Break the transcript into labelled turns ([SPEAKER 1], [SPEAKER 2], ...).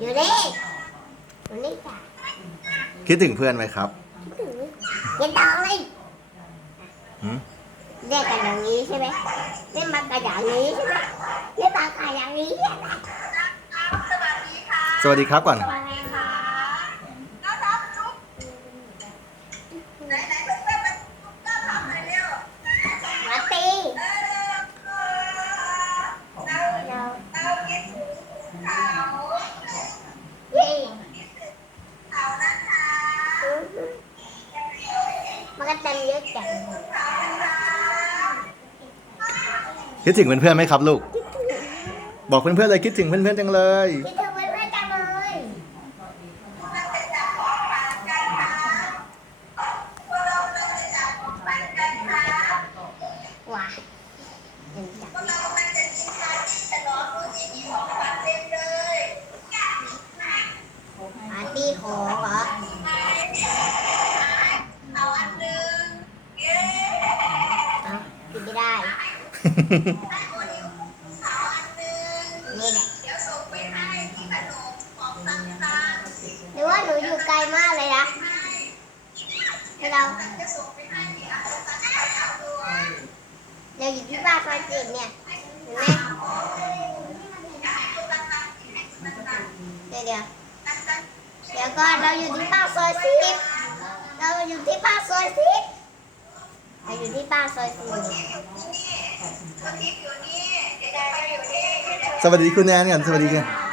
[SPEAKER 1] อยู่นี่อยู่นี่จ้ะ
[SPEAKER 2] คิดถึงเพื่อนไหมครับ
[SPEAKER 1] อยังต่อเลย
[SPEAKER 2] หืม
[SPEAKER 1] เรียกกันอย่างนี้ใช่ไหมเรียกมากันอย่างนี้ใช่ไหมเรียกมากันอย่างนี้ใช่ไหม
[SPEAKER 2] สวัสดีครับก่อน
[SPEAKER 1] ว่าไงคะ มันก็เต็มเยอะจัง
[SPEAKER 2] คิดถึงเพื่อนๆไหมครับลูก บอกเพื่อนๆเลยคิดถึงเพื่อนๆจังเลย
[SPEAKER 1] คิดถึง นี่แหละหรือว่าหนูอยู่ไกลมากเลยนะให้เราเราอยู่ที่บ้านซอยจิตเนี่ยเห็นไหมเดี๋ยวเดี๋ยวเดี๋ยวก่อนเราอยู่ที่บ้านซอยสิบเราอยู่ที่บ้านซอยสิบเราอยู่ที่บ้านซอยสิบ
[SPEAKER 2] สวัสดีคุณแนนก่อนสวัสดีกัน